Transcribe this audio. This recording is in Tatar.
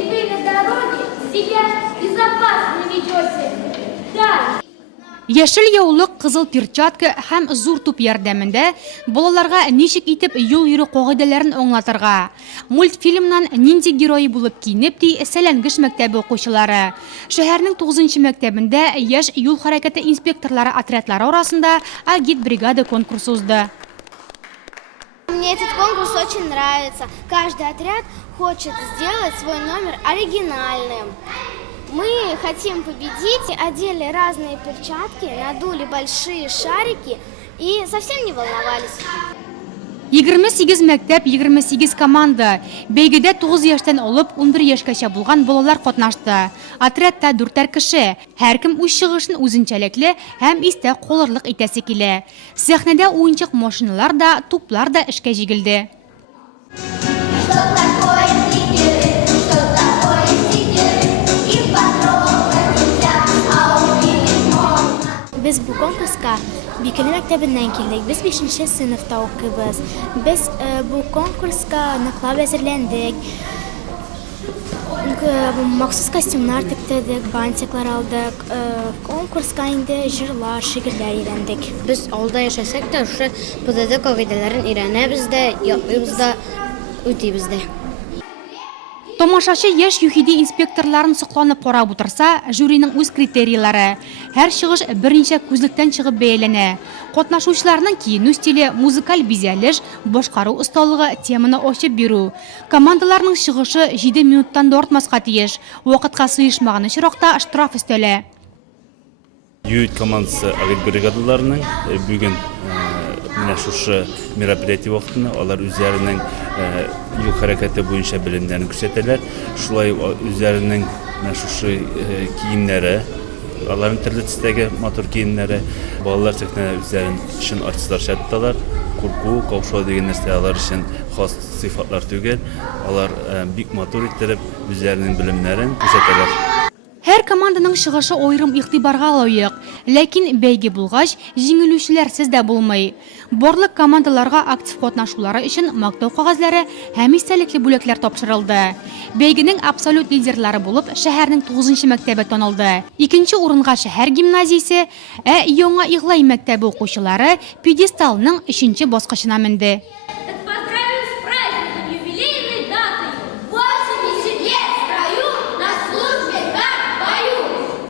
Если вы на дороге себя безопасно ведете, да. Яшел яулык, кызыл перчатка һәм зур туп ярдәмендә балаларга ничек итеп юл йөрү кагыйдәләрен аңлатырга. Мультфильмнан нинди герой булып киенеп ди Сәләнгеш мәктәбе укучылары. Шәһәрнең 9-нчы мәктәбендә яшь юл хәрәкәте инспекторлары отрядлары арасында агит-бригада конкурсы узды. Мне этот конкурс очень нравится. Каждый отряд хочет сделать свой номер оригинальным. Мы хотим победить, одели разные перчатки, надули большие шарики и совсем не волновались. 28 мәктәп, 28 команда. Бәйгедә 9 яшьтән алып 11 яшькәчә булган балалар катнашты. Отрядта 4 кеше. Һәркем үз чыгышын үзенчәлекле һәм истә калырлык итәсе килә. Сәхнәдә уенчык машиналар да, туплар да эшкә җигелде. Biz bu konkurska Бикеле мәктәбеннән килдек. Без 5-нче сыйныфта укыйбыз. Без bu konkurska ныклап әзерләндек. Махсус костюмнар тектедек, бантиклар алдык. Конкурска инде җырлар, шигырьләр өйрәндек. Без авылда яшәсәк тә, шушы ПДД кагыйдәләрен өйрәнәбез дә, яклыйбыз да, үтибез дә. Томашачы яшь юхиди инспекторларын сокланып карап утырса, жюриның үз критерийлары. Һәр чыгыш берничә күзлектән чыгып бәяләнә. Катнашучыларның киенү стиле, музыкаль бизәлеш, башкару осталыгы, теманы ачып бирү. Командаларның чыгышы 7 минуттан да артмаска тиеш. Вакытка сыешмаган очракта штраф өстәлә. Юит командасы агит бригадаларының бүген менә шушы мероприятие вакытында алар үзләренең юл хәрәкәте буенча белемнәрен күрсәтәләр. Шулай үзләренең менә шушы киемнәре, аларның төрле төстәге матур киемнәре, балалар сәхнәдә үзләрен өчен артистларча тоталар. Курку, каушау дигән нәрсә алар өчен хас сыйфатлар түгел. Алар бик матур иттереп үзләренең белемнәрен күрсәтәләр. Һәр команданың чыгышы аерым игътибарга лаек, ләкин бәйге булгач, җиңелүчеләрсез дә булмый. Барлык командаларга актив катнашулары өчен мактау кагазлары һәм истәлекле бүләкләр тапшырылды. Бәйгенең абсолют лидерлары булып шәһәрнең 9-нчы мәктәбе танылды. 2нче урынга шәһәр гимназиясе, Яңа Иглай мәктәбе укучылары пьедесталның 3нче баскычына менде.